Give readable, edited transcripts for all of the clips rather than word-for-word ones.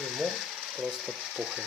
Ему просто похрен.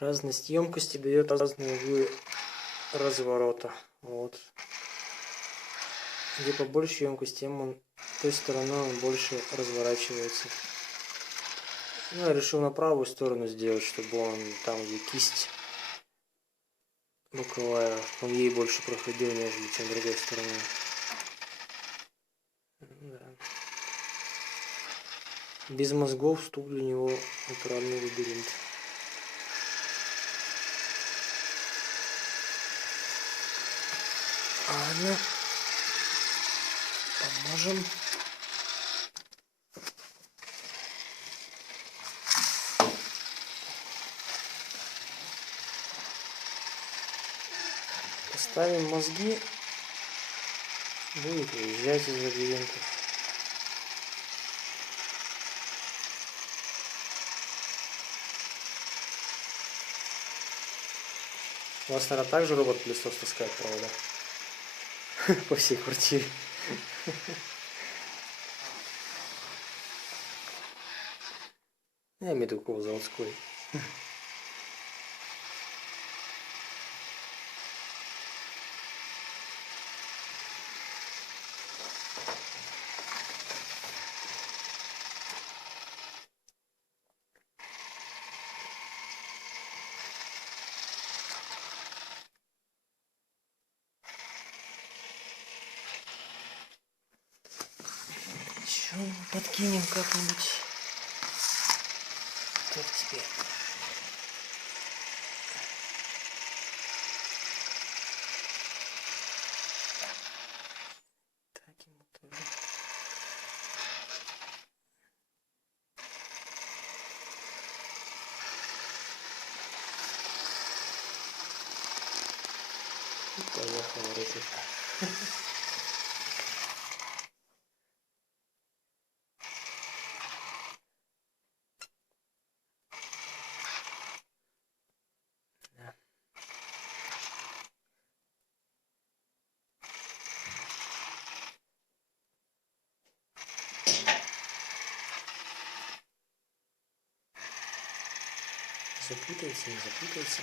Разность емкости дает разные углы разворота. Вот. Где побольше емкость, тем он той стороной он больше разворачивается. Ну, я решил на правую сторону сделать, чтобы он там, где кисть боковая, он ей больше проходил, нежели чем другой стороной. Да. Без мозгов стул для него натуральный лабиринт. Ладно. Поможем. Поставим мозги. Будет выезжать из лабиринта. У вас, наверное, также робот-пылесос таскает провода по всей квартире. Я имею в виду заводской. Еще подкинем как-нибудь. Как теперь? Так ему тоже. И поехала розетка. Запутается, не запутается.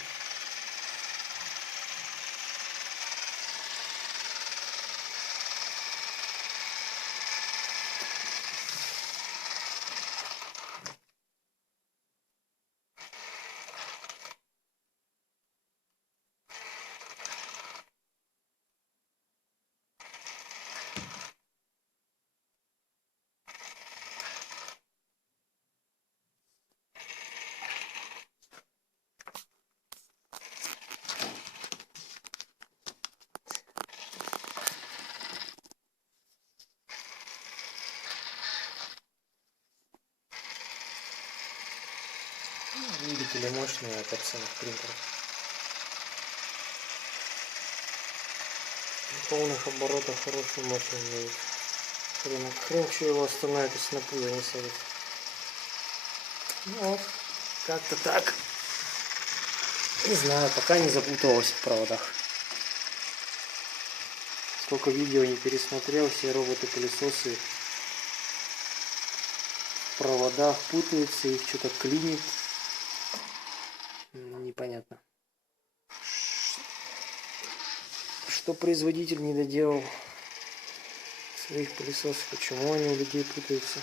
Двигатели мощные от опционных принтеров. На полных оборотах хорошую мощность дают. Хрен что его остановит, если на пузо не садит. Ну вот, как-то так. Не знаю, пока не запуталась в проводах. Сколько видео не пересмотрел, все роботы-пылесосы в проводах путаются, их что-то клинит. непонятно. Что производитель не доделал своих пылесосов, почему они у людей путаются.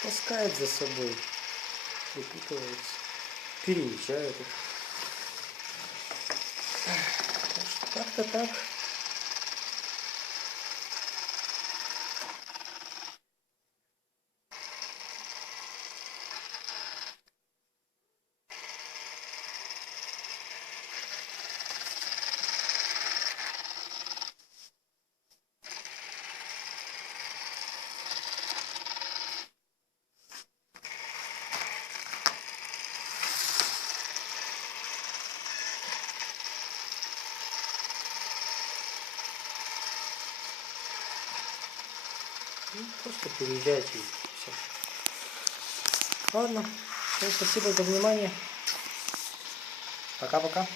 Таскает за собой, выпутывается, переезжает. Как-то так. Просто переезжайте и все. Ладно, всем спасибо за внимание. Пока-пока.